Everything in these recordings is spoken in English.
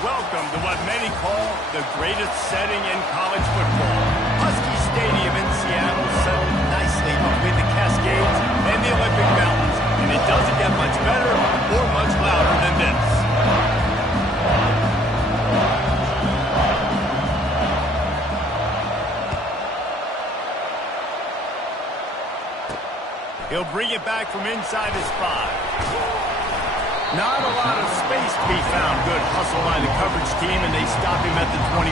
Welcome to what many call the greatest setting in college football. Husky Stadium in Seattle settled nicely between the Cascades and the Olympic Mountains, and it doesn't get much better or much louder than this. He'll bring it back from inside his 5. Not a lot of space to be found. Good hustle by the coverage team, and they stop him at the 21.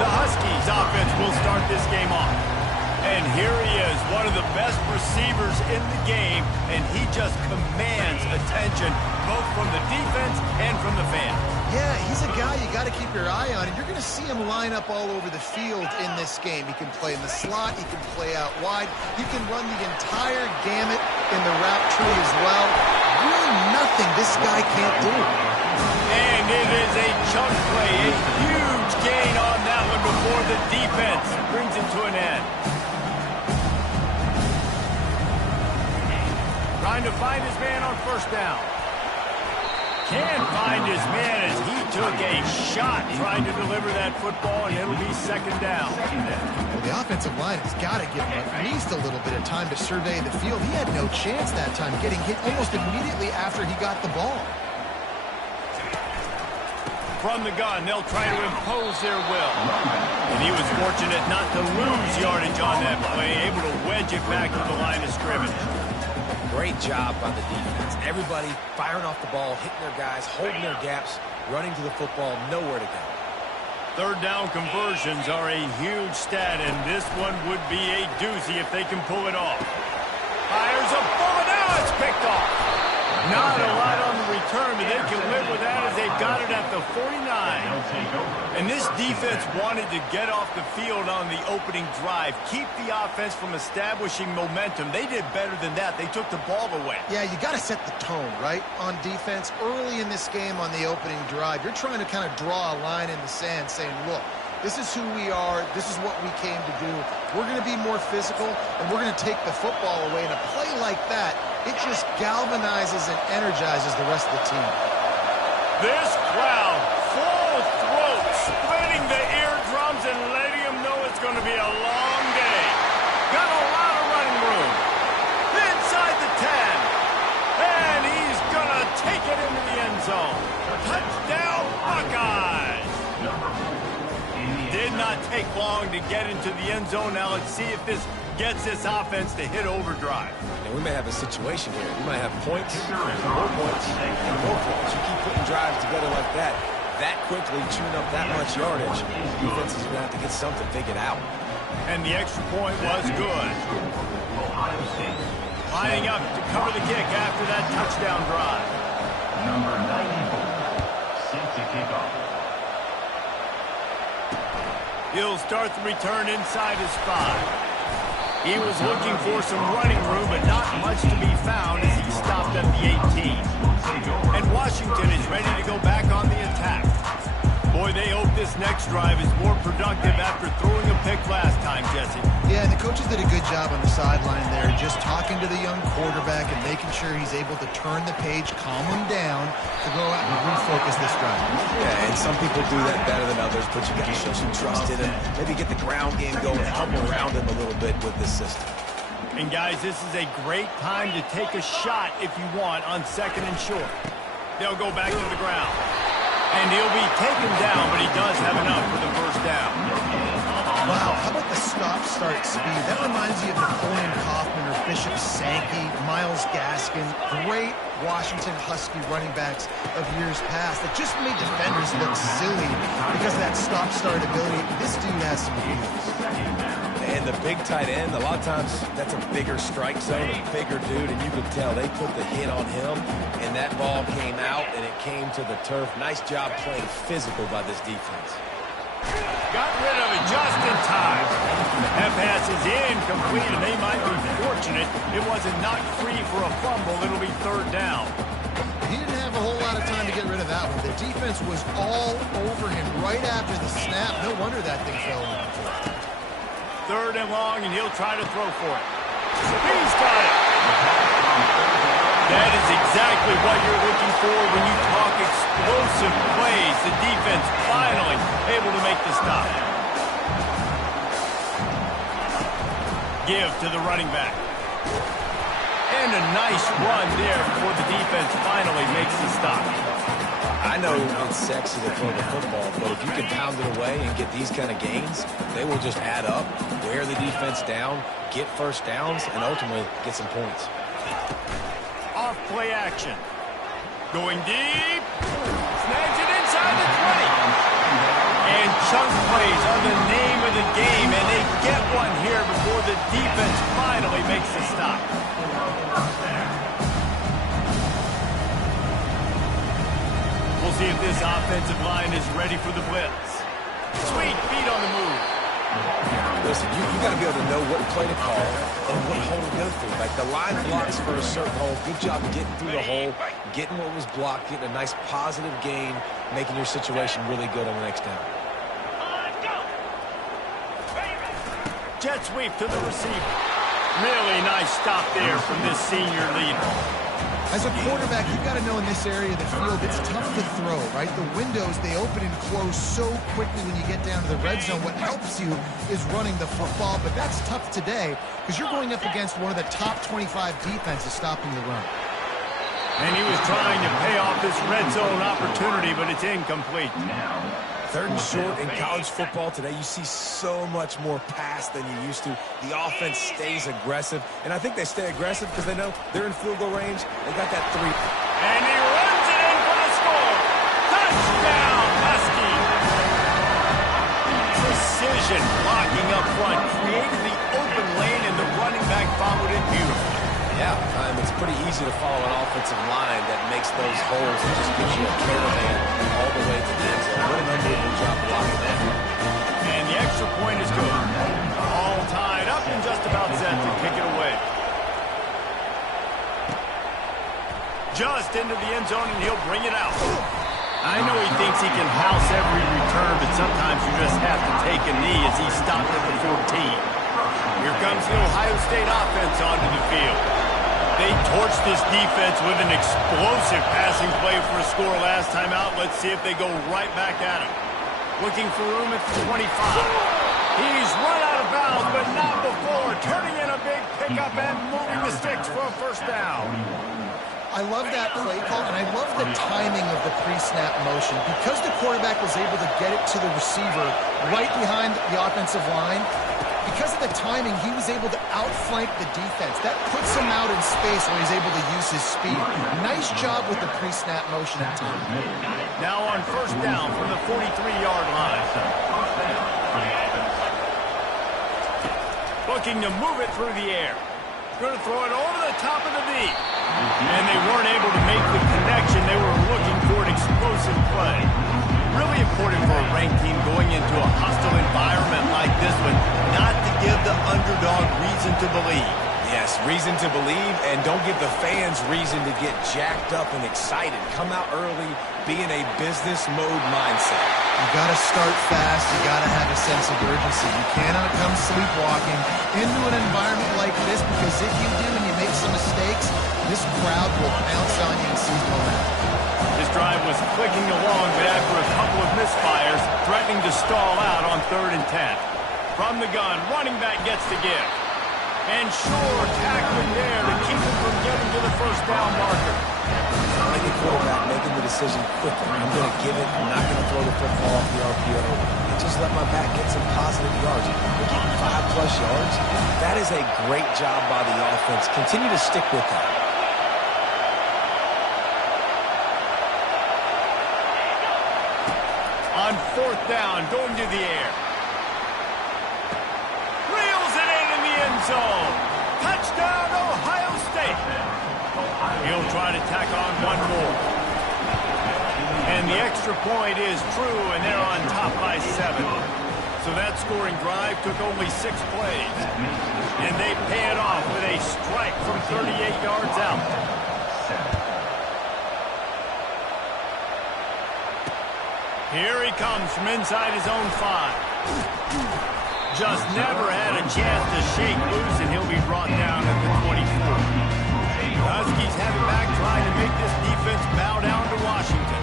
The Huskies offense will start this game off. And here he is, one of the best receivers in the game, and he just commands attention both from the defense and from the fans. Yeah, he's a guy you got to keep your eye on, and you're going to see him line up all over the field in this game. He can play in the slot, he can play out wide, he can run the entire gamut in the route tree as well. Really nothing this guy can't do. And it is a chunk play, a huge gain on that one before the defense brings it to an end. Trying to find his man on first down. Can't find his man as he took a shot trying to deliver that football, and it'll be second down. Well, the offensive line has got to give him at least a little bit of time to survey the field. He had no chance that time, getting hit almost immediately after he got the ball. From the gun, they'll try to impose their will. And he was fortunate not to lose yardage on that play, able to wedge it back to the line of scrimmage. Great job by the defense. Everybody firing off the ball, hitting their guys, holding their gaps, running to the football, nowhere to go. Third down conversions are a huge stat, and this one would be a doozy if they can pull it off. Fires a bullet, now it's picked off. Not a lot on the return, but they can live with that as they've got it at the 49. And this defense wanted to get off the field on the opening drive, keep the offense from establishing momentum. They did better than that. They took the ball away. Yeah, you got to set the tone, right, on defense. Early in this game on the opening drive, you're trying to kind of draw a line in the sand saying, look, this is who we are. This is what we came to do. We're going to be more physical, and we're going to take the football away. And a play like that, it just galvanizes and energizes the rest of the team. This crowd, full throat, splitting the eardrums and letting them know it's going to be a long day. Got a lot of running room. Inside the 10. And he's going to take it into the end zone. Touchdown, Buckeyes. Did not take long to get into the end zone. Now let's see if this gets this offense to hit overdrive. And we may have a situation here. We might have points, more points, and more points. You keep putting drives together like that quickly, chewing up that much yardage, defense is going to have to get something figured out. And the extra point was good. Lining up to cover the kick after that touchdown drive. Number 94, set to kick off. He'll start the return inside his 5. He was looking for some running room, but not much to be found as he stopped at the 18. And Washington is ready to go back on the attack. Boy, they hope this next drive is more productive after throwing a pick last time, Jesse. Yeah, and the coaches did a good job on the sideline there, just talking to the young quarterback and making sure he's able to turn the page, calm him down, to go out and refocus this drive. Yeah, and some people do that better than others, but you got to show some trust in him. Maybe get the ground game going, help around him a little bit with this system. And guys, this is a great time to take a shot if you want on second and short. They'll go back to the ground. And he'll be taken down, but he does have enough for the first down. Wow, how about the stop-start speed? That reminds you of Napoleon Kaufman or Bishop Sankey, Myles Gaskin, great Washington Husky running backs of years past that just made defenders look silly because of that stop-start ability. This dude has some wheels. And the big tight end, a lot of times that's a bigger strike zone, a bigger dude, and you could tell they put the hit on him, and that ball came out, and it came to the turf. Nice job playing physical by this defense. Got rid of it just in time. That pass is incomplete, and they might be fortunate it wasn't knocked free for a fumble. It'll be third down. He didn't have a whole lot of time to get rid of that one. The defense was all over him right after the snap. No wonder that thing fell in the floor. Third and long, and he'll try to throw for it. He's got it. That is exactly what you're looking for when you talk explosive plays. The Give to the running back. And a nice run there before the defense finally makes the stop. I know it's sexy to throw the football, but if you can pound it away and get these kind of gains, they will just add up, wear the defense down, get first downs, and ultimately get some points. Off play action. Going deep. Snags it inside the 20. And chunk plays are the name of the game, and they get one here before the defense finally makes the stop. We'll see if this offensive line is ready for the blitz. Sweet feet on the move. Listen, you got to be able to know what play to call and what hole to go through. Like the line blocks for a certain hole. Good job getting through the hole, getting what was blocked, getting a nice positive gain, making your situation really good on the next down. Jet sweep to the receiver. Really nice stop there from this senior leader. As a quarterback, you've got to know in this area of the field, it's tough to throw, right? The windows, they open and close so quickly when you get down to the red zone. What helps you is running the football, but that's tough today because you're going up against one of the top 25 defenses stopping the run. And he was trying to pay off this red zone opportunity, but it's incomplete. Third and short in college football today, you see so much more pass than you used to. The offense stays aggressive, and I think they stay aggressive because they know they're in field goal range. They got that 3. And he runs it in for the score. Touchdown, Husky. Precision blocking up front, created the open lane, and the running back followed it beautifully. Yeah, it's pretty easy to follow an offensive line that makes those holes and just gives you a caravan all the way to the end zone. What an unbelievable job blocking that. And the extra point is good. All tied up and just about set to kick it away. Just into the end zone, and he'll bring it out. I know he thinks he can house every return, but sometimes you just have to take a knee as he stopped at the 14. Here comes the Ohio State offense onto the field. They torched this defense with an explosive passing play for a score last time out. Let's see if they go right back at him. Looking for room at the 25. He's run out of bounds, but not before. Turning in a big pickup and moving the sticks for a first down. I love that play call, and I love the timing of the pre-snap motion. Because the quarterback was able to get it to the receiver right behind the offensive line, because of the timing, he was able to outflank the defense. That puts him out in space where he's able to use his speed. Nice job with the pre-snap motion and timing. Now on first down from the 43-yard line. Looking to move it through the air. Going to throw it over the top of the knee. And they weren't able to make the connection. They were looking for an explosive play. Really important for a ranked team going into a hostile environment like this one, not to give the underdog reason to believe. Yes, reason to believe, and don't give the fans reason to get jacked up and excited. Come out early, be in a business mode mindset. You got to start fast. You got to have a sense of urgency. You cannot come sleepwalking into an environment like this, because if you do and you make some mistakes, this crowd will pounce on you and seize momentum. This drive was clicking along, but after a couple of misfires, threatening to stall out on 3rd and 10. From the gun, running back gets to give. And sure, tackling there to keep him from getting to the first down marker. Like a quarterback making the decision quickly. I'm going to give it. I'm not going to throw the football off the RPO. And just let my back get some positive yards. We're getting 5+ yards. That is a great job by the offense. Continue to stick with that. On 4th down, going to the air. Reels it in the end zone. Touchdown, Ohio State. He'll try to tack on one more. And the extra point is true, and they're on top by 7. So that scoring drive took only 6 plays. And they pay it off with a strike from 38 yards out. Here he comes from inside his own 5. Just never had a chance to shake loose, and he'll be brought down at the 24. Huskies have it back, trying to make this defense bow down to Washington.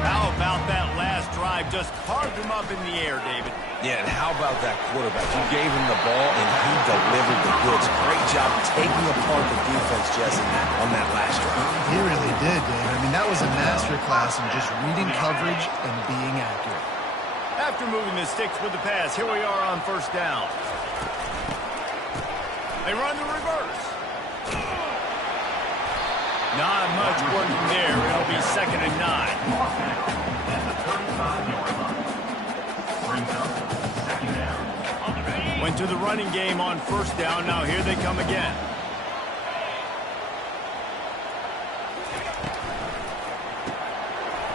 How about that last drive drive just carved them up in the air, David. Yeah, and how about that quarterback? You gave him the ball, and he delivered the goods. Great job taking apart the defense, Jesse, on that last drive. He really did, Dave. I mean, that was a masterclass in just reading coverage and being accurate. After moving the sticks with the pass, here we are on first down. They run the reverse. Not much working there. It'll be 2nd and 9. At the 35-yard line. Brings up 2nd down. Went to the running game on first down. Now here they come again.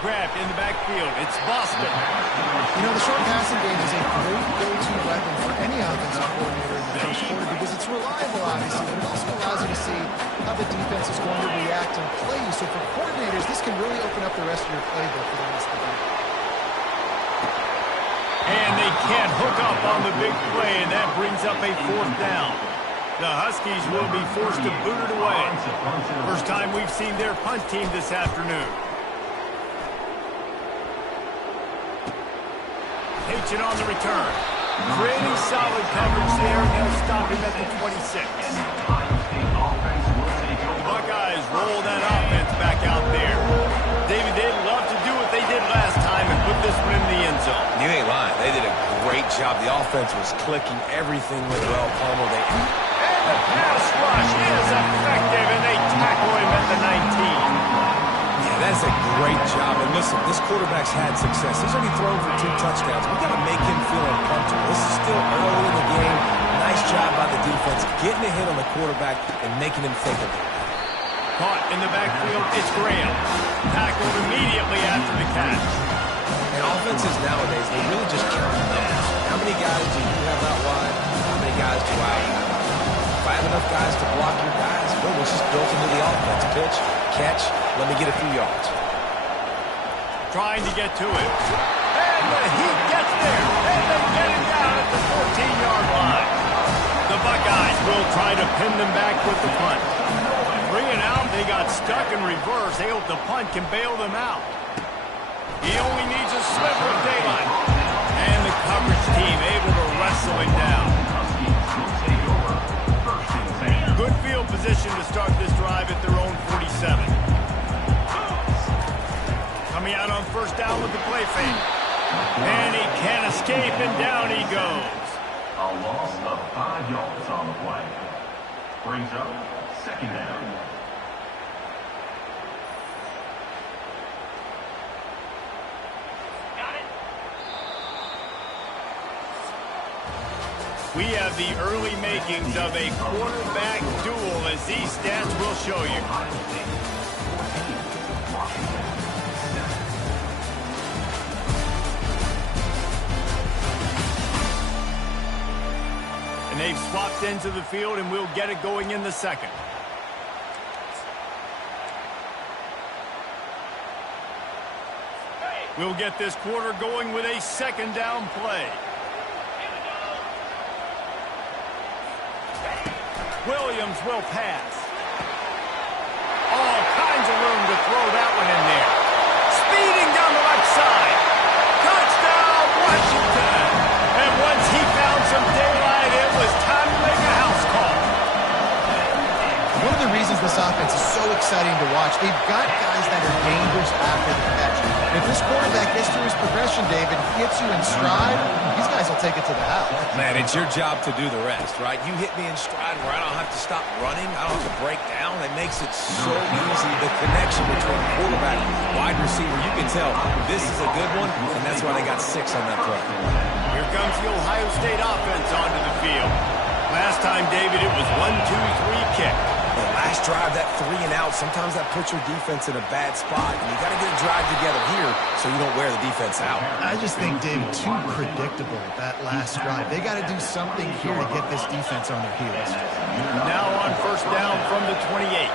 Grabbed in the backfield. It's Boston. You know, the short passing game is a great go-to weapon for any offensive coordinator in the first quarter because it's reliable, obviously, but it also allows you to see how the defense is going to react and play you. So for coordinators, this can really open up the rest of your playbook for the rest of the game. And they can't hook up on the big play, and that brings up a 4th down. The Huskies will be forced to boot it away. First time we've seen their punt team this afternoon. Hitchin on the return. Pretty solid coverage there, and they'll stop him at the 26. Buckeyes roll that offense back out there. David, they'd love to do what they did last time and put this one in the end zone. You ain't lying. They did a great job. The offense was clicking. Everything went well. Palmer, And the pass rush is effective, and they tackle him at the 19. That's a great job. And listen, this quarterback's had success. He's already thrown for 2 touchdowns. We've got to make him feel uncomfortable. This is still early in the game. Nice job by the defense, getting a hit on the quarterback and making him think of it. Caught in the backfield, it's Graham. Tackled immediately after the catch. And offenses nowadays, they really just count the numbers. How many guys do you have out wide? How many guys do I have? If I have enough guys to block your guys, boom, it's just built into the offense. Pitch, catch, let me get a few yards. Trying to get to it. And he gets there. And they get him down at the 14-yard line. The Buckeyes will try to pin them back with the punt. 3 and out, they got stuck in reverse. They hope the punt can bail them out. He only needs a sliver of daylight. And the coverage team able to wrestle him down. Good field position to start this drive at their own 47. Coming out on first down with the play fake. And he can't escape, and down he goes. A loss of 5 yards on the play. Brings up 2nd down. We have the early makings of a quarterback duel, as these stats will show you. And they've swapped into the field, and we'll get it going in the second. We'll get this quarter going with a 2nd down play. Williams will pass. All kinds of room to throw that one in there. Speeding down the left side. Touchdown, Washington. And once he found some daylight, it was time to make a house call. One of the reasons this offense is so exciting to watch, they've got guys that are dangerous after the catch. If this quarterback gets through his progression, David, gets you in stride, these guys will take it to the house. Man, it's your job to do the rest, right? You hit me in stride where I don't have to stop running. I don't have to break down. It makes it so easy. The connection between quarterback and wide receiver, you can tell this is a good one, and that's why they got 6 on that play. Here comes the Ohio State offense onto the field. Last time, David, it was 1-2-3 kick. The last drive, that 3 and out, sometimes that puts your defense in a bad spot. And you got to get a drive together here so you don't wear the defense out. I just think, David, too predictable, that last drive. They got to do something here to get this defense on their heels. Now on first down from the 28.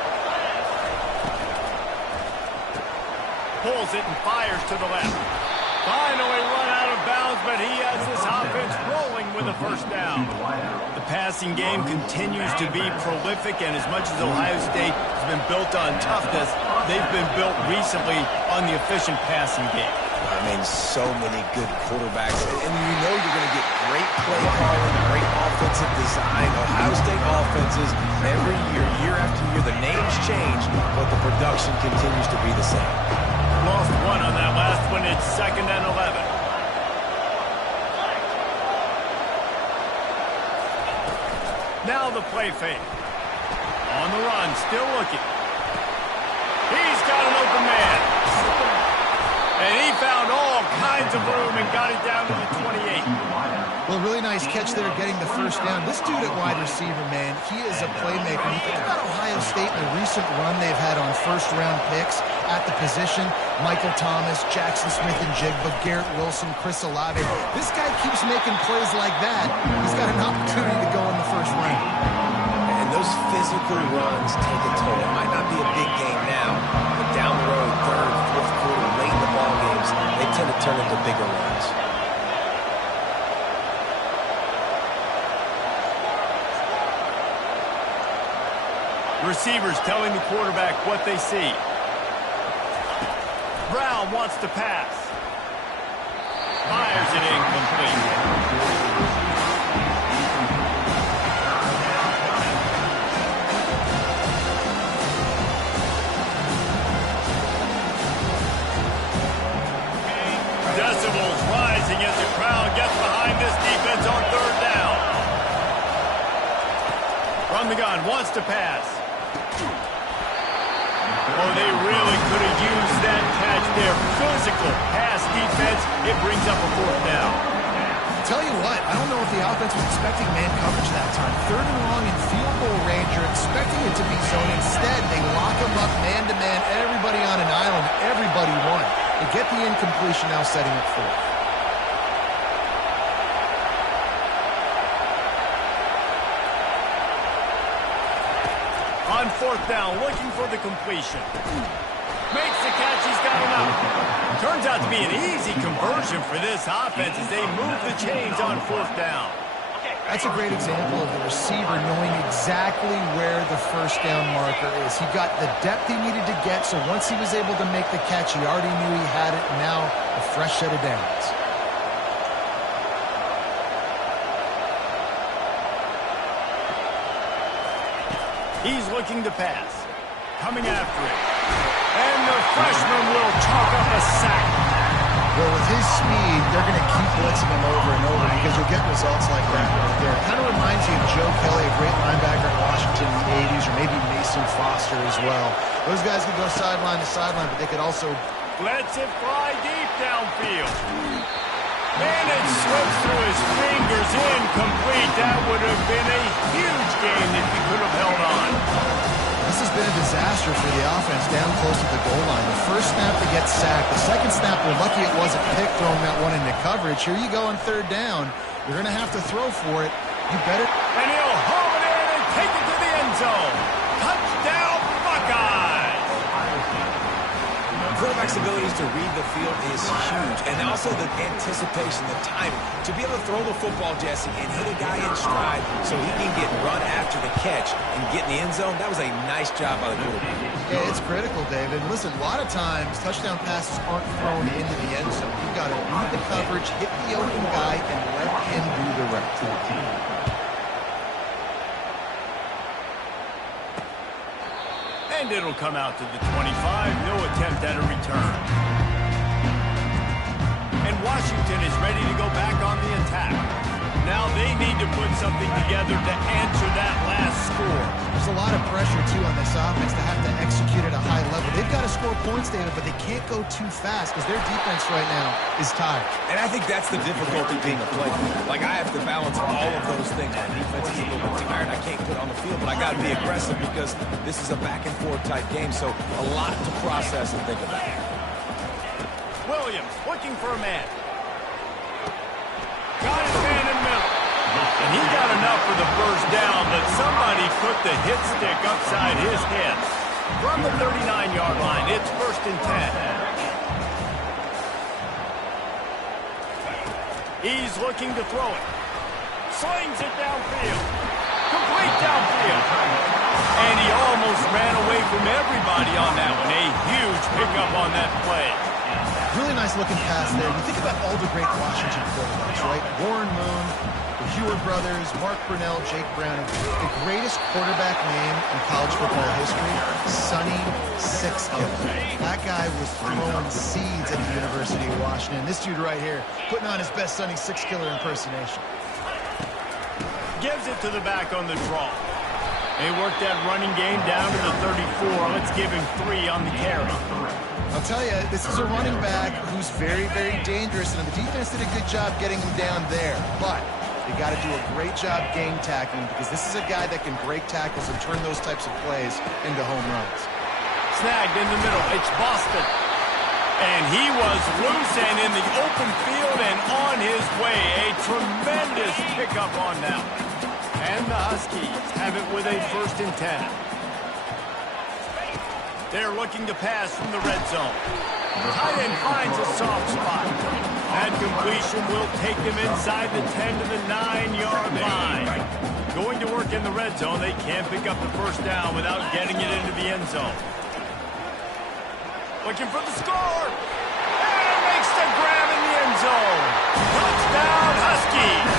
Pulls it and fires to the left. Finally run out of bounds, but he has this offense rolling with a first down. The passing game continues to be prolific, and as much as Ohio State has been built on toughness, they've been built recently on the efficient passing game. I mean, so many good quarterbacks. And you know you're going to get great play calling, great offensive design. Ohio State offenses, every year after year, the names change, but the production continues to be the same. Lost one on that last one. It's 2nd and 11. Now the play fake. On the run, still looking. He's got an open man. And he found all kinds of room and got it down to the 28. Well, really nice catch there getting the first down. This dude at wide receiver, man, he is a playmaker. You think about Ohio State and the recent run they've had on first-round picks at the position. Michael Thomas, Jackson Smith-Njigba, Garrett Wilson, Chris Olave. This guy keeps making plays like that. He's got an opportunity to go in the first round. And those physical runs take a toll. It might not be a big game now, but down the road, third, fourth quarter, late in the ball games, they tend to turn into bigger runs. Receivers telling the quarterback what they see. Brown wants to pass. Fires it incomplete. Decibels rising as the crowd gets behind this defense on 3rd down. From the gun, wants to pass. Oh, they really could have used that catch there. Physical pass defense. It brings up a 4th down. Tell you what, I don't know if the offense was expecting man coverage that time. 3rd and long in field goal range. You're expecting it to be zone. Instead, they lock them up man-to-man. Everybody on an island. Everybody won. They get the incompletion, now setting it 4th. On 4th down, looking for the completion. Makes the catch, he's got enough. Turns out to be an easy conversion for this offense as they move the chains on 4th down. That's a great example of the receiver knowing exactly where the first down marker is. He got the depth he needed to get, so once he was able to make the catch, he already knew he had it, and now a fresh set of downs. He's looking to pass. Coming after it. And the freshman will chalk up a sack. Well, with his speed, they're going to keep blitzing him over and over because you'll get results like that right there. Kind of reminds you of Joe Kelly, a great linebacker in Washington in the 80s, or maybe Mason Foster as well. Those guys could go sideline to sideline, but they could also... Lets it fly deep downfield. And it slips through his fingers, incomplete. That would have been a huge game if he could have held on. This has been a disaster for the offense down close to the goal line. The first snap they get sacked. The second snap, we're lucky it wasn't Pick throwing that one into coverage. Here you go on 3rd down. You're going to have to throw for it. You better... And he'll haul it in and take it to the end zone. Touchdown, Buckeyes! Quarterback's abilities to read the field is huge, and also the anticipation, the timing. To be able to throw the football, Jesse, and hit a guy in stride so he can get run after the catch and get in the end zone, that was a nice job by the quarterback. Yeah, it's critical, David. Listen, a lot of times, touchdown passes aren't thrown into the end zone. You've got to read the coverage, hit the open guy, and let him do the rest. And it'll come out to the 25. No attempt at a return. And Washington is ready to go back on the attack. Now they need to put something together to answer that last score. There's a lot of pressure, too, on this offense to have to execute at a high level. They've got to score points, David, but they can't go too fast because their defense right now is tired. And I think that's the difficulty being a player. Like, I have to balance all of those things. My defense is a little bit tired. I can't put on the field, but I got to be aggressive because this is a back-and-forth type game, so a lot to process and think about. Williams looking for a man. Got his man in the middle. And he got enough for the first down, but somebody put the hit stick upside his head. From the 39-yard line, it's 1st and 10. He's looking to throw it. Slings it downfield. Complete downfield. And he almost ran away from everybody on that one. A huge pickup on that play. Really nice looking pass there. You think about all the great Washington quarterbacks, right? Warren Moon, the Hewer brothers, Mark Brunell, Jake Brown. The greatest quarterback name in college football history, Sonny Six Killer. That guy was throwing seeds at the University of Washington. This dude right here, putting on his best Sonny Six Killer impersonation. Gives it to the back on the draw. They work that running game down to the 34. Let's give him 3 on the carry. I'll tell you, this is a running back who's very, very dangerous, and the defense did a good job getting him down there. But they got to do a great job game tackling, because this is a guy that can break tackles and turn those types of plays into home runs. Snagged in the middle. It's Boston. And he was loose and in the open field and on his way. A tremendous pickup on that one. And the Huskies have it with a 1st and 10. They're looking to pass from the red zone. Tight end finds a soft spot. That completion will take them inside the 10 to the 9-yard line. Going to work in the red zone, they can't pick up the 1st down without getting it into the end zone. Looking for the score. And makes the grab in the end zone. Touchdown, Huskies.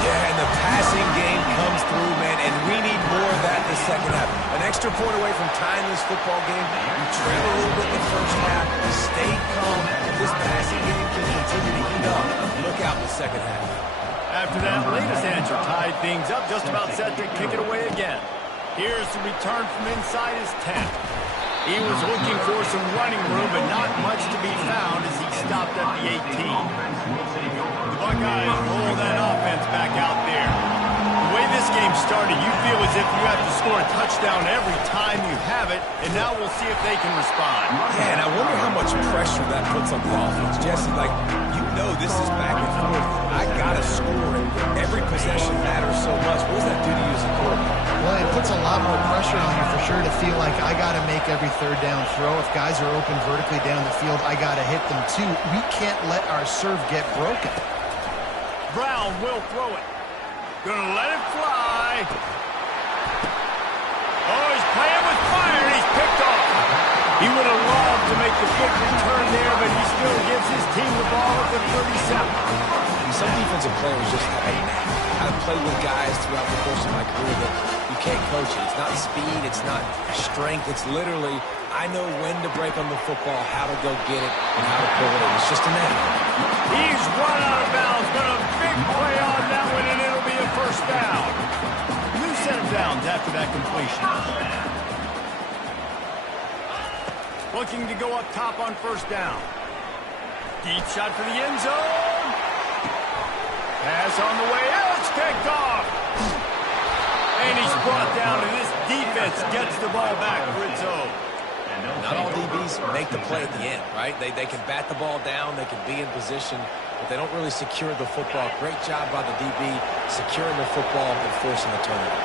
Yeah, and the passing game comes through, man, and we need more of that in the second half. An extra point away from tying this football game. You trail a little bit in the first half. Stay calm. This passing game can continue to heat up. Look out in the second half. After that latest answer tied things up, just about set to kick it away again. Here's the return from inside his 10. He was looking for some running room, but not much to be found as he stopped at the 18. The Buckeyes roll that offense back out there. The way this game started, you feel as if you have to score a touchdown every time you have it, and now we'll see if they can respond. Yeah, and I wonder how much pressure that puts on the offense. Jesse, like, you know this is back and forth. I got to score, and every possession matters so much. What does that do to you as a quarterback? Well, it puts a lot more pressure on you for sure to feel like I got to make every 3rd down throw. If guys are open vertically down the field, I got to hit them too. We can't let our serve get broken. Brown will throw it. Gonna let it fly. Oh, he's playing with fire, and he's picked off. He would have loved to make the big return there, but he still gives his team the ball at the 37. Some defensive players just have a knack. I've played with guys throughout the course of my career that you can't coach it. It's not speed, it's not strength. It's literally, I know when to break on the football, how to go get it, and how to pull it in. It's just a knack. He's run out of bounds, but a big play on that one, and it'll be a 1st down. New set of downs after that completion. Looking to go up top on 1st down. Deep shot for the end zone. Pass on the way out. It's picked off. And he's brought down, and this defense gets the ball back for its own. Not all DBs make the play at the end, right? They can bat the ball down, they can be in position, but they don't really secure the football. Great job by the DB securing the football and forcing the turnover.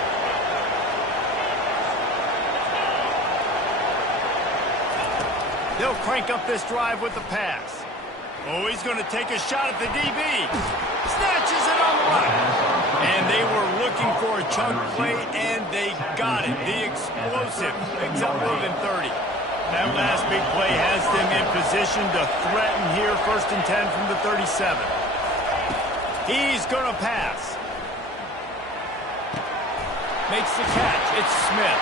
They'll crank up this drive with the pass. Oh, he's going to take a shot at the DB. Snatches it on the run. And they were looking for a chunk play, and they got it. The explosive picks up more than 30. That last big play has them in position to threaten here. 1st and 10 from the 37. He's going to pass. Makes the catch. It's Smith.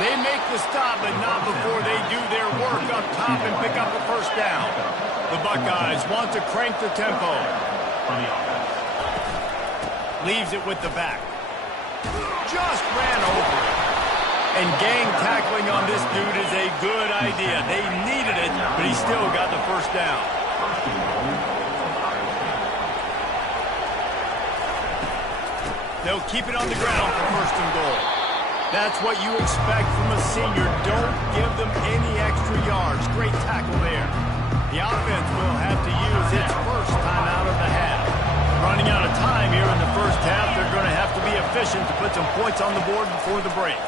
They make the stop, but not before they do their work up top and pick up a 1st down. The Buckeyes want to crank the tempo. Leaves it with the back. Just ran over it. And gang tackling on this dude is a good idea. They needed it, but he still got the 1st down. They'll keep it on the ground for 1st and goal. That's what you expect from a senior. Don't give them any extra yards. Great tackle there. The offense will have to use its 1st timeout of the half. Running out of time here in the 1st half. They're going to have to be efficient to put some points on the board before the break.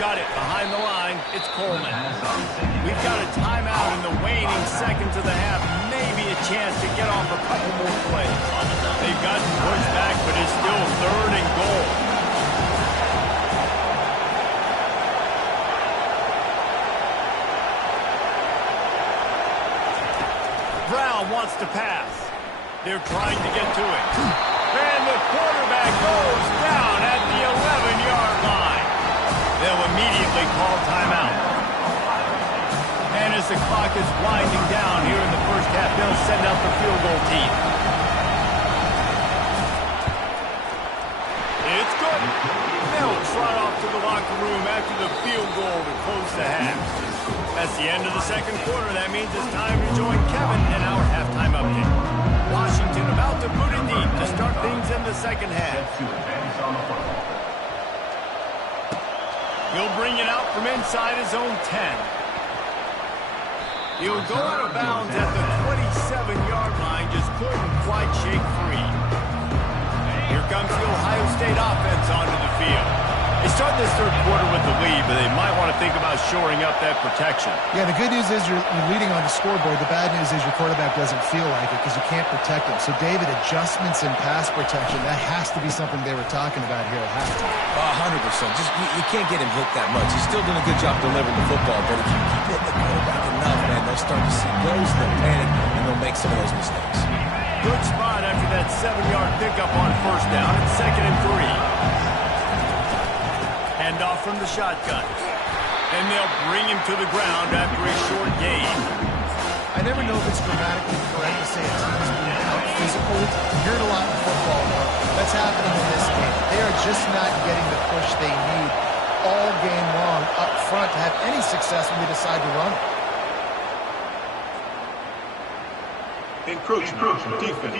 Got it behind the line. It's Coleman. We've got a timeout in the waning seconds of the half. Maybe a chance to get off a couple more plays. They've gotten pushed back, but it's still 3rd and goal. Brown wants to pass. They're trying to get to it. And the quarterback goes down at the 11-yard line. They'll immediately call timeout. And as the clock is winding down here in the first half, they'll send out the field goal team. It's good. They'll trot off to the locker room after the field goal to close the half. That's the end of the second quarter. That means it's time to join Kevin in our halftime update. Washington about to boot it deep to start things in the second half. He'll bring it out from inside his own 10. He'll go out of bounds at the 27-yard line, just couldn't quite shake free. Here comes the Ohio State offense onto the field. They start this third quarter with the lead, but they might want to think about shoring up that protection. Yeah, the good news is you're leading on the scoreboard. The bad news is your quarterback doesn't feel like it because you can't protect him. So, David, adjustments in pass protection, that has to be something they were talking about here at halftime. 100%. Just you can't get him hit that much. He's still doing a good job delivering the football, but if you keep hitting the quarterback enough, man, they'll start to see those, they'll panic, and they'll make some of those mistakes. Good spot after that 7-yard pickup on first down. It's 2nd and 3. Hand off from the shotgun. And they'll bring him to the ground after a short gain. I never know if it's grammatically correct to say a team's being out physical. You hear it a lot in football, though. That's happening in this game. They are just not getting the push they need all game long up front to have any success when they decide to run it. Encroachment. Defense.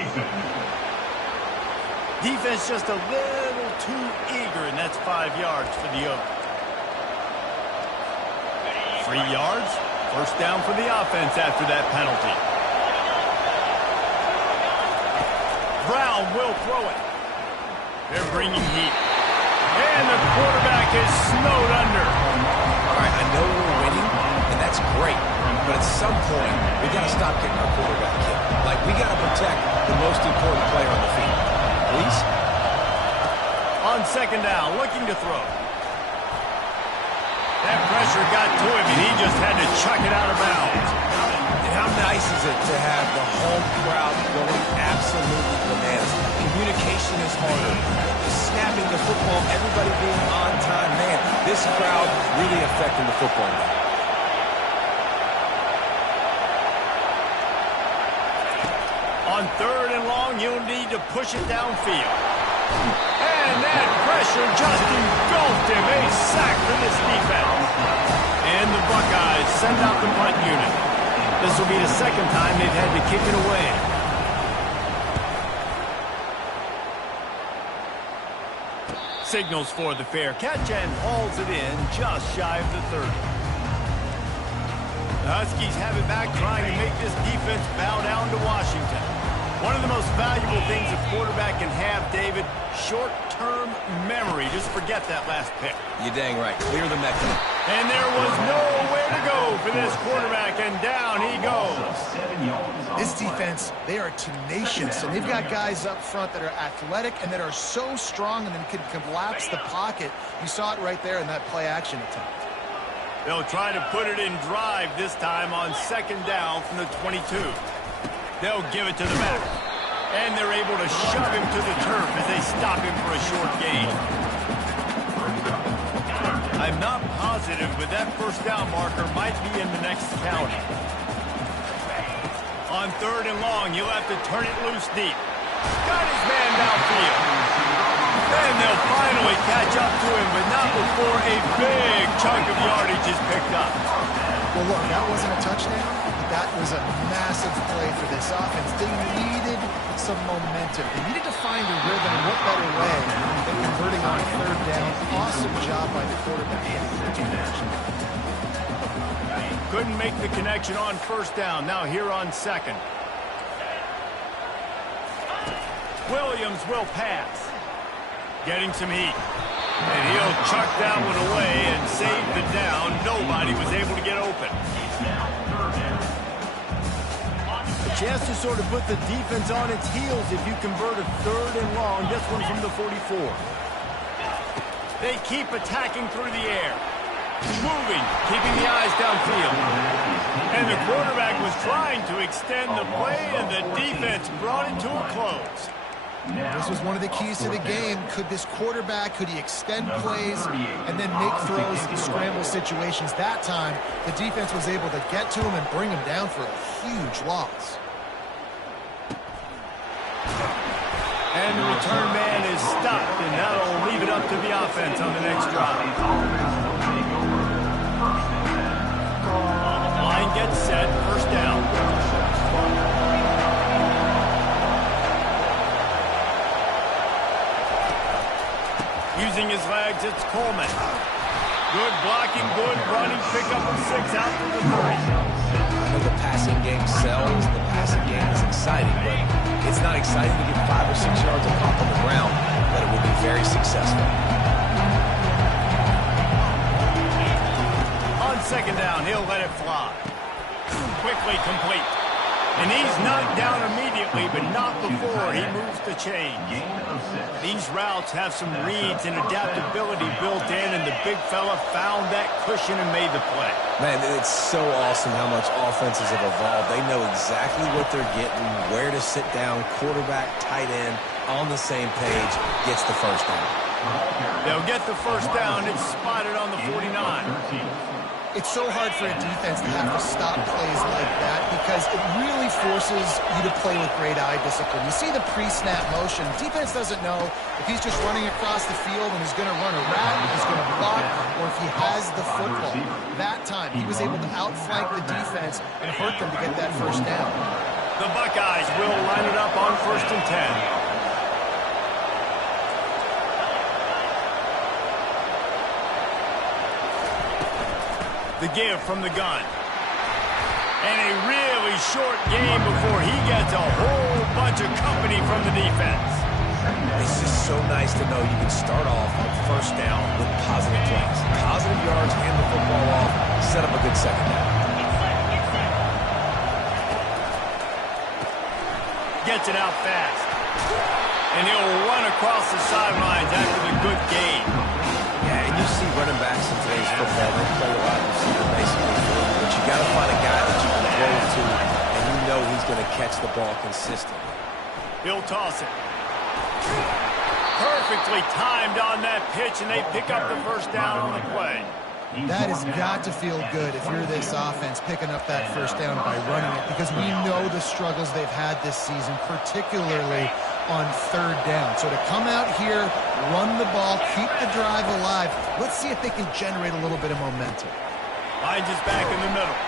Defense just a little too eager, and that's 5 yards for the Oak. 3 yards. First down for the offense after that penalty. Brown will throw it. They're bringing heat. And the quarterback is snowed under. All right, I know we're winning, and that's great. But at some point, we got to stop getting our quarterback hit. Like, we got to protect the most important player on the field. Please? On second down, looking to throw. That pressure got to him, and he just had to chuck it out of bounds. And how nice is it to have the home crowd going absolutely bananas? Communication is harder. Snapping the football, everybody being on time. Man, this crowd really affecting the football game. On third and long, you'll need to push it downfield. And that pressure just engulfed him. A sack for this defense. And the Buckeyes send out the punt unit. This will be the second time they've had to kick it away. Signals for the fair catch and hauls it in just shy of the 30. The Huskies have it back, trying to make this defense bow down to Washington. One of the most valuable things a quarterback can have, David, short-term memory. Just forget that last pick. You're dang right. Clear the mechanism. And there was nowhere to go for this quarterback, and down he goes. This defense, they are tenacious, and they've got guys up front that are athletic and that are so strong and then can collapse the pocket. You saw it right there in that play-action attempt. They'll try to put it in drive this time on second down from the 22. They'll give it to the back. And they're able to shove him to the turf as they stop him for a short gain. I'm not positive, but that first down marker might be in the next county. On third and long, he'll have to turn it loose deep. Got his man downfield. And they'll finally catch up to him, but not before a big chunk of yardage is picked up. Well, look, that wasn't a touchdown, but that was a massive play for this offense. They needed some momentum. They needed to find a rhythm, and what better way than converting on third down. Awesome job by the quarterback. Couldn't make the connection on first down. Now here on second. Williams will pass. Getting some heat. And he'll chuck that one away and save the down. Nobody was able to get open. A chance to sort of put the defense on its heels if you convert a third and long. This one from the 44. They keep attacking through the air. Moving, keeping the eyes downfield. And the quarterback was trying to extend the play, and the defense brought it to a close. This was one of the keys to the game. Could this quarterback, could he extend plays and then make throws in scramble situations? That time, the defense was able to get to him and bring him down for a huge loss. And the return man is stopped, and that'll leave it up to the offense on the next drive. Line gets set, first down. Using his legs, it's Coleman. Good blocking, good running, pickup of 6 out to the 30. The passing game sells, the passing game is exciting, but it's not exciting to get 5 or 6 yards of pop on the ground, but it will be very successful. On second down, he'll let it fly. Quickly complete. And he's knocked down immediately, but not before he moves the chain. These routes have some reads and adaptability built in, and the big fella found that cushion and made the play. Man, it's so awesome how much offenses have evolved. They know exactly what they're getting, where to sit down, quarterback, tight end, on the same page, gets the first down. They'll get the first down. It's spotted on the 49. It's so hard for a defense to have to stop plays like that because it really forces you to play with great eye discipline. You see the pre-snap motion. Defense doesn't know if he's just running across the field and he's going to run a route, if he's going to block, or if he has the football. That time, he was able to outflank the defense and hurt them to get that first down. The Buckeyes will line it up on 1st and 10. The give from the gun. And a really short game before he gets a whole bunch of company from the defense. It's just so nice to know you can start off on first down with positive plays. Positive yards, hand the football off, set up a good second down. Gets it out fast. And he'll run across the sidelines after the good gain. Yeah, and you see running backs in today's football, they play a lot of receiver basically for you, but you got to find a guy that you can throw to, and you know he's going to catch the ball consistently. He'll toss it. Perfectly timed on that pitch, and they pick up the first down on the play. That has got to feel good if you're this offense picking up that first down by running it, because we know the struggles they've had this season, particularly on third down. So to come out here, run the ball, keep the drive alive, let's see if they can generate a little bit of momentum. Line just back in the middle.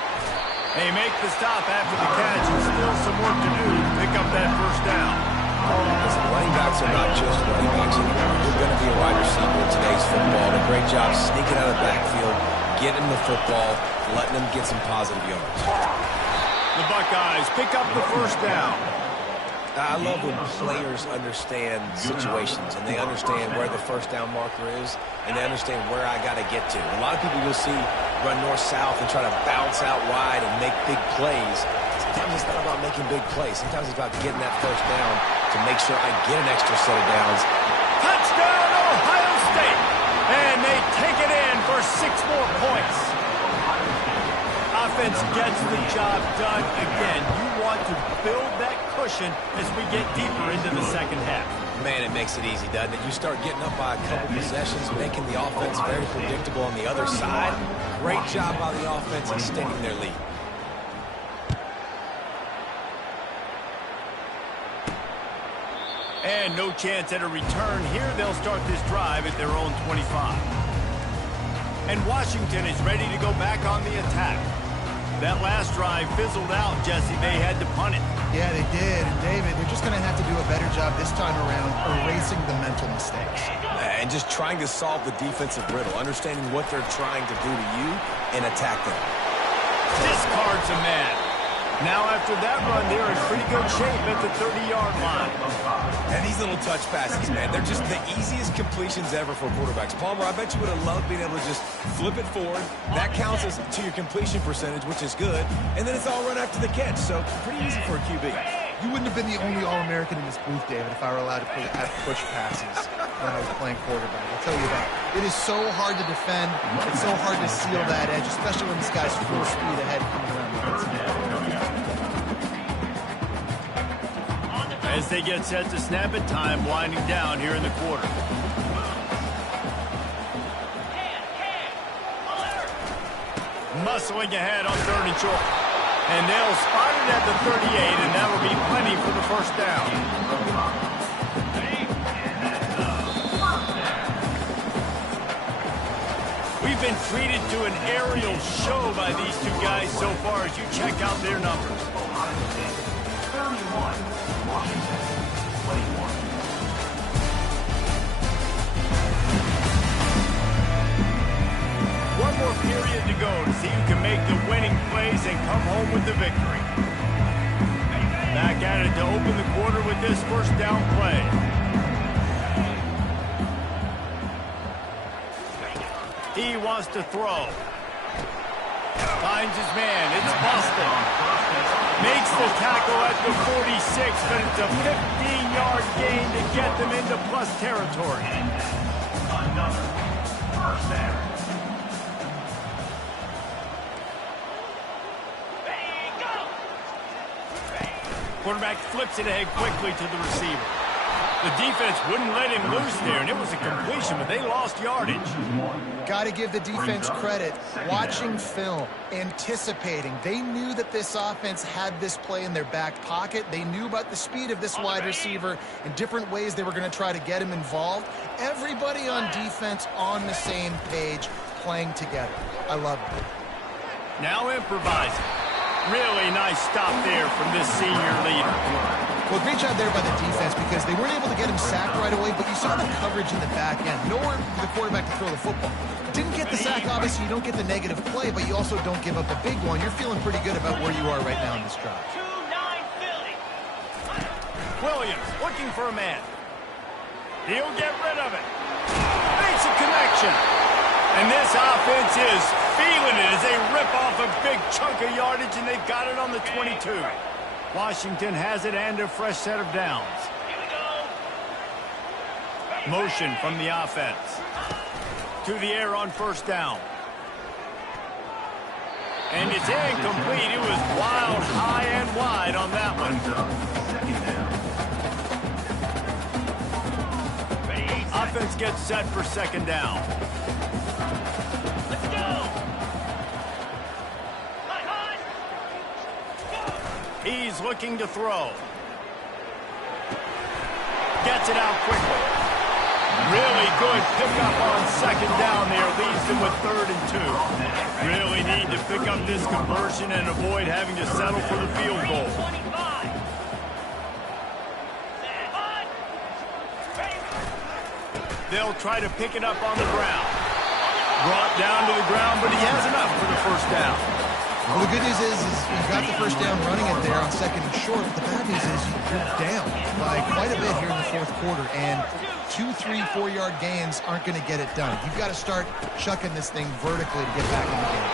They make the stop after the catch, and still some work to do to pick up that first down. Listen, running backs are not just running backs anymore. You're going to be a wide receiver in today's football. A great job sneaking out of the backfield, getting the football, letting them get some positive yards. The Buckeyes pick up the first down. I love when players understand situations and they understand where the first down marker is and they understand where I got to get to. A lot of people you'll see run north-south and try to bounce out wide and make big plays. Sometimes it's not about making big plays. Sometimes it's about getting that first down to make sure I get an extra set of downs. Touchdown, Ohio State! And they take it in for 6 more points. Offense gets the job done again. You want to build that cushion as we get deeper into the second half. Man, it makes it easy, doesn't it? You start getting up by a couple possessions, making the offense very predictable on the other side. Great job by the offense extending their lead. And no chance at a return here. They'll start this drive at their own 25. And Washington is ready to go back on the attack. That last drive fizzled out, Jesse. They had to punt it. Yeah, they did. And, David, they're just going to have to do a better job this time around erasing the mental mistakes. And just trying to solve the defensive riddle, understanding what they're trying to do to you and attack them. Discards a man. Now after that run, they're in pretty good shape at the 30-yard line. And these little touch passes, man, they're just the easiest completions ever for quarterbacks. Palmer, I bet you would have loved being able to just flip it forward. That counts as to your completion percentage, which is good. And then it's all run after the catch, so pretty easy for a QB. You wouldn't have been the only All-American in this booth, David, if I were allowed to have push passes. when I was playing quarterback. I'll tell you that. It is so hard to defend. It's so hard to seal that edge, especially when this guy's full speed ahead coming around the outside. As they get set to snap it, time winding down here in the quarter. Muscling ahead on 3rd and short. And they'll spot it at the 38, and that will be plenty for the first down. We've been treated to an aerial show by these two guys so far as you check out their numbers. 31, Washington, 21. One more period to go to see who can make the winning plays and come home with the victory. Back at it to open the quarter with this first down play. He wants to throw. Finds his man. It's Boston. Makes the tackle at the 46, but it's a 15-yard gain to get them into plus territory. Another first down. Quarterback flips it ahead quickly to the receiver. The defense wouldn't let him loose there, and it was a completion, but they lost yardage. Got to give the defense credit. Watching film, anticipating. They knew that this offense had this play in their back pocket. They knew about the speed of this wide receiver and different ways they were going to try to get him involved. Everybody on defense on the same page, playing together. I love it. Now improvising. Really nice stop there from this senior leader. Well, great job there by the defense because they weren't able to get him sacked right away, but you saw the coverage in the back end. Nowhere for the quarterback to throw the football. Didn't get the sack, obviously. You don't get the negative play, but you also don't give up a big one. You're feeling pretty good about where you are right now in this drive. Williams looking for a man. He'll get rid of it. Makes a connection. And this offense is feeling it as they rip off a big chunk of yardage, and they've got it on the 22. Washington has it and a fresh set of downs. Motion from the offense. To the air on first down. And it's incomplete. It was wild, high and wide on that one. Offense gets set for second down. Let's go! He's looking to throw. Gets it out quickly. Really good pickup on second down there. Leaves them with 3rd and 2. Really need to pick up this conversion and avoid having to settle for the field goal. They'll try to pick it up on the ground. Brought down to the ground, but he has enough for the first down. Well, the good news is you've got the first down running it there on 2nd and short. But the bad news is you're down by quite a bit here in the 4th quarter. And 2, 3, 4-yard gains aren't going to get it done. You've got to start chucking this thing vertically to get back in the game.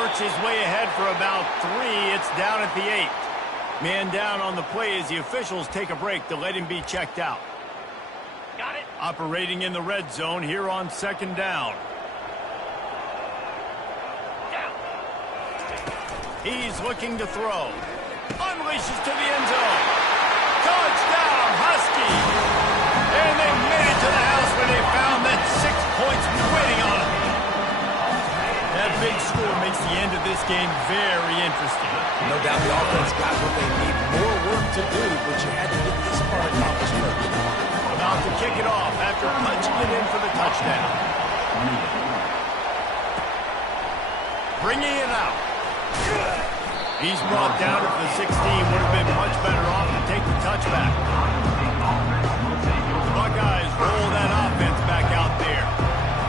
Works his way ahead for about 3. It's down at the 8. Man down on the play as the officials take a break to let him be checked out. Got it. Operating in the red zone here on 2nd down. He's looking to throw. Unleashes to the end zone. Touchdown, Husky. And they made it to the house when they found that 6 points waiting on them. That big score makes the end of this game very interesting. No doubt the offense got what they need. More work to do, but you had to get this part accomplished first. About to kick it off after punching it in for the touchdown. Bringing it out. He's brought down at the 16. Would have been much better off to take the touchback. The Buckeyes roll that offense back out there.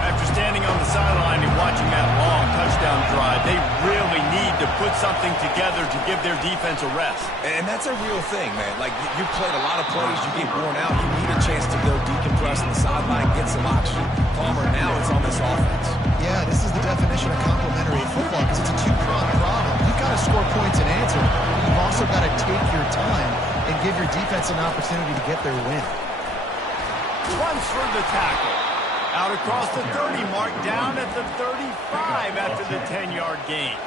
After standing on the sideline and watching that long touchdown drive, they really need to put something together to give their defense a rest. And that's a real thing, man. Like, you played a lot of plays, you get worn out, you need a chance to go decompress on the sideline, get some oxygen. Palmer, now it's on this offense. Yeah, this is the definition of complementary football because it's a two-pronged problem. You've got to score points and answer. You've also got to take your time and give your defense an opportunity to get their win. runs for the tackle. Out across the 30 mark, down at the 35 after the 10-yard gain.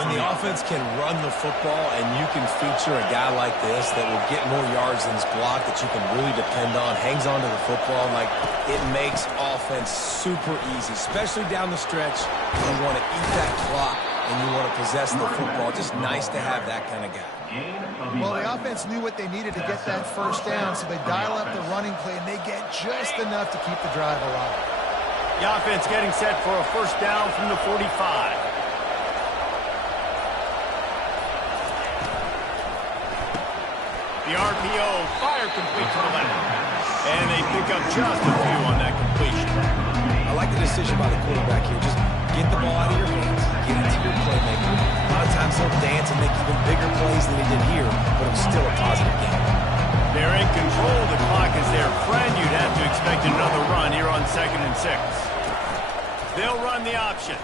When the offense can run the football and you can feature a guy like this that will get more yards than his block that you can really depend on, hangs on to the football, like it makes offense super easy, especially down the stretch. You want to eat that clock and you want to possess the football. Just nice to have that kind of guy. Well, the offense knew what they needed to get that first down, so they dial up the running play, and they get just enough to keep the drive alive. The offense getting set for a first down from the 45. The RPO, fire complete to the left. And they pick up just a few on that completion. I like the decision by the quarterback here. Just get the ball out of your hands, get it to your playmaker. A lot of times he'll dance and make even bigger plays than he did here, but it was still a positive game. They're in control. The clock is their friend. You'd have to expect another run here on 2nd and 6. They'll run the option.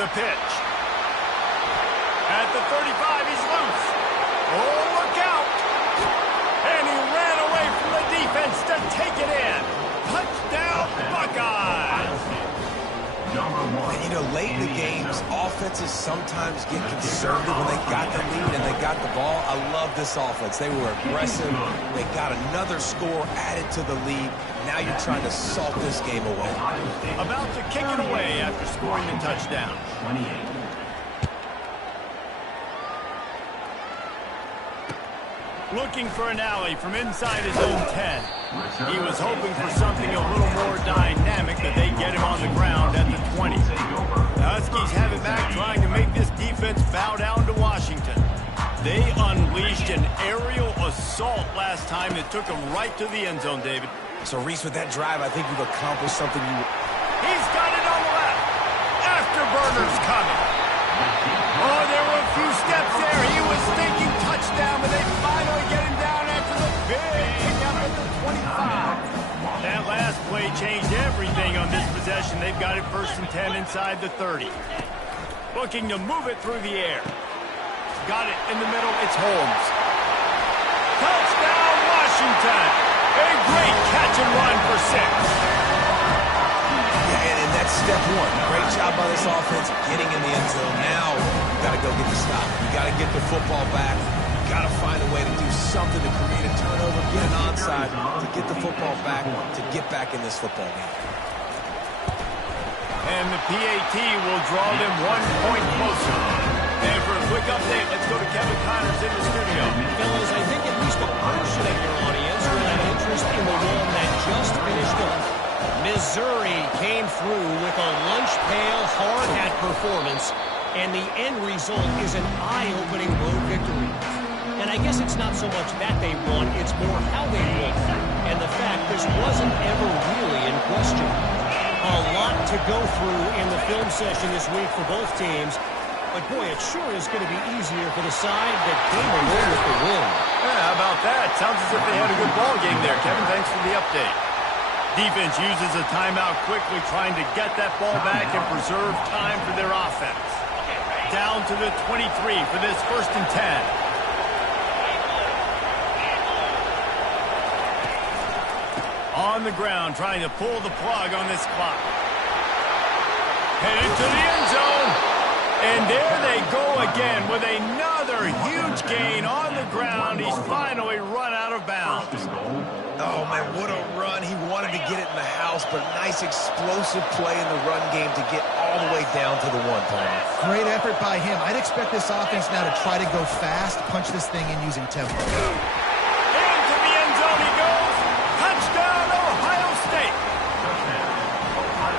The pitch. At the 35, he's loose. Oh, look out. And he ran away from the defense to take it in. Touchdown, Buckeyes. And, you know, late in the games, offenses sometimes get conservative when they got the lead and they got the ball. I love this offense. They were aggressive. They got another score added to the lead. Now you're trying to salt this game away. About to kick it away after scoring the touchdown. 28. Looking for an alley from inside his own 10. He was hoping for something a little more dynamic, but they get him on the ground at the 20. The Huskies have it back, trying to make this defense bow down to Washington. They unleashed an aerial assault last time that took them right to the end zone, David. So, Reese, with that drive, I think you've accomplished something you... He's got it on the left. Afterburner's coming. Oh, there were a few steps there. He was thinking touchdown, but they finally get him down after the big pickup at the 25. That last play changed everything on this possession. They've got it 1st and 10 inside the 30. Looking to move it through the air. Got it in the middle. It's Holmes. Touchdown, Washington. A great catch and run for 6. And that's step one. Great job by this offense getting in the end zone. Now, you got to go get the stop. You got to get the football back. You got to find a way to do something to create a turnover, get an onside, to get the football back, to get back in this football game. And the PAT will draw them 1 point closer. And for a quick update, let's go to Kevin Connors in the studio. Fellas, I think at least a portion of your audience will have interest in the one that just finished up. Missouri came through with a lunch pail hard-hat performance, and the end result is an eye-opening road victory. And I guess it's not so much that they won, it's more how they won. And the fact this wasn't ever really in question. A lot to go through in the film session this week for both teams. But boy, it sure is going to be easier for the side that came away with the win. Yeah, how about that? Sounds as if they had a good ball game there, Kevin. Thanks for the update. Defense uses a timeout quickly, trying to get that ball back and preserve time for their offense. Down to the 23 for this 1st and 10. On the ground, trying to pull the plug on this clock. Headed to the end zone. And there they go again with another huge gain on the ground. He's finally run out of bounds. Oh, man, what a run. He wanted to get it in the house, but nice explosive play in the run game to get all the way down to the 1 point. Great effort by him. I'd expect this offense now to try to go fast, punch this thing in using tempo. Into the end zone he goes. Touchdown, Ohio State.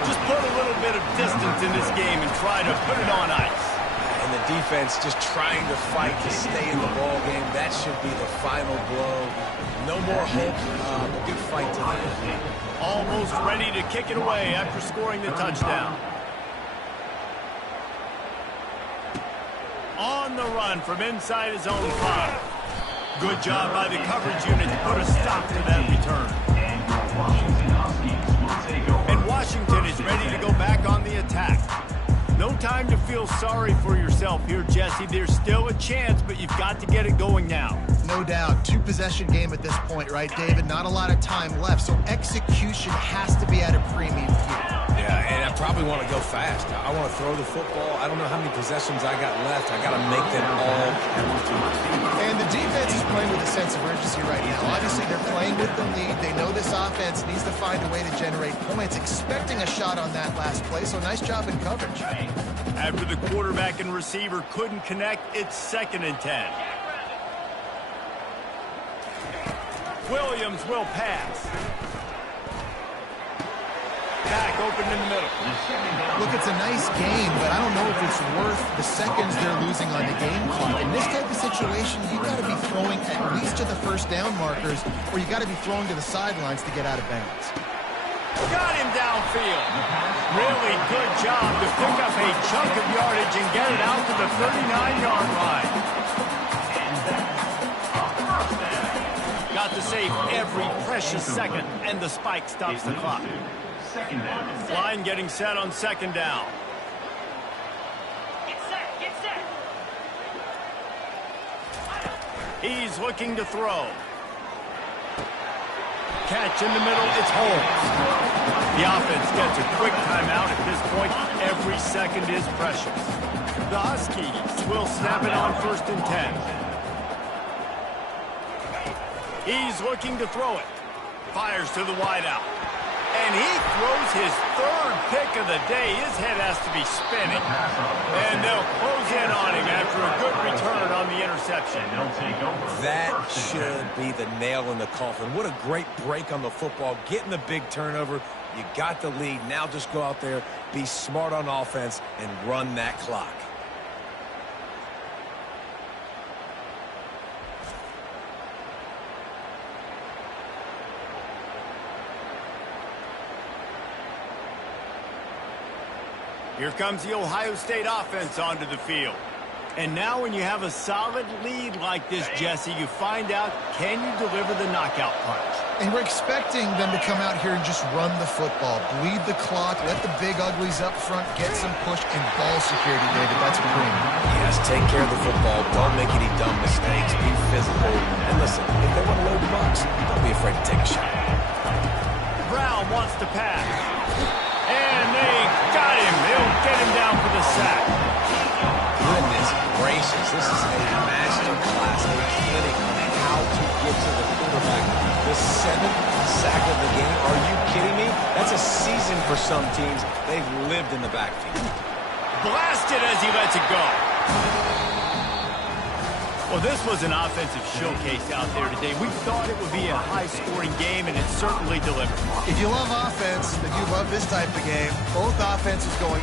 Just put a little bit of distance in this game and try to put it on ice. And the defense just trying to fight to stay in the ball game. That should be the final blow. No more hope. A good fight to them. Almost ready to kick it away after scoring the touchdown. On the run from inside his own 5. Good job by the coverage unit to put a stop to that return. And Washington is ready to go back on the attack. No time to feel sorry for yourself here, Jesse. There's still a chance, but you've got to get it going now. no doubt. Two-possession game at this point, right, David? Not a lot of time left, so execution has to be at a premium here. Yeah, and I probably want to go fast. I want to throw the football. I don't know how many possessions I got left. I got to make them all count. And the defense is playing with a sense of urgency right now. Obviously, they're playing with the lead. They know this offense needs to find a way to generate points, expecting a shot on that last play, so nice job in coverage. After the quarterback and receiver couldn't connect, it's 2nd and 10. Williams will pass. Back open in the middle. Look, it's a nice game, but I don't know if it's worth the seconds they're losing on the game clock. In this type of situation, you got to be throwing at least to the first down markers, or you got to be throwing to the sidelines to get out of bounds. Got him downfield. Really good job to pick up a chunk of yardage and get it out to the 39-yard line. Got to save every precious second, and the spike stops the clock. Line getting set on 2nd down. Get set. He's looking to throw. Catch in the middle, it's Holmes. The offense gets a quick timeout at this point. Every second is precious. The Huskies will snap it on 1st and 10. He's looking to throw it. Fires to the wideout. And he throws his 3rd pick of the day. His head has to be spinning. And they'll close in on him after a good return on the interception. That should be the nail in the coffin. What a great break on the football. Getting the big turnover. You got the lead. Now just go out there, be smart on offense, and run that clock. Here comes the Ohio State offense onto the field. And now when you have a solid lead like this, Jesse, you find out, can you deliver the knockout punch? And we're expecting them to come out here and just run the football, bleed the clock, let the big uglies up front get some push and ball security, David. That's premium. Yes, take care of the football. Don't make any dumb mistakes. Be physical. And listen, if they want to load the box, don't be afraid to take a shot. Brown wants to pass. And they got him. They'll get him down for the sack. Goodness gracious, this is a master class, a clinic on how to get to the quarterback. The 7th sack of the game. Are you kidding me? That's a season for some teams. They've lived in the backfield. Blasted as he lets it go. Well, this was an offensive showcase out there today. We thought it would be a high-scoring game, and it certainly delivered. If you love offense, then you love this type of game. Both offenses going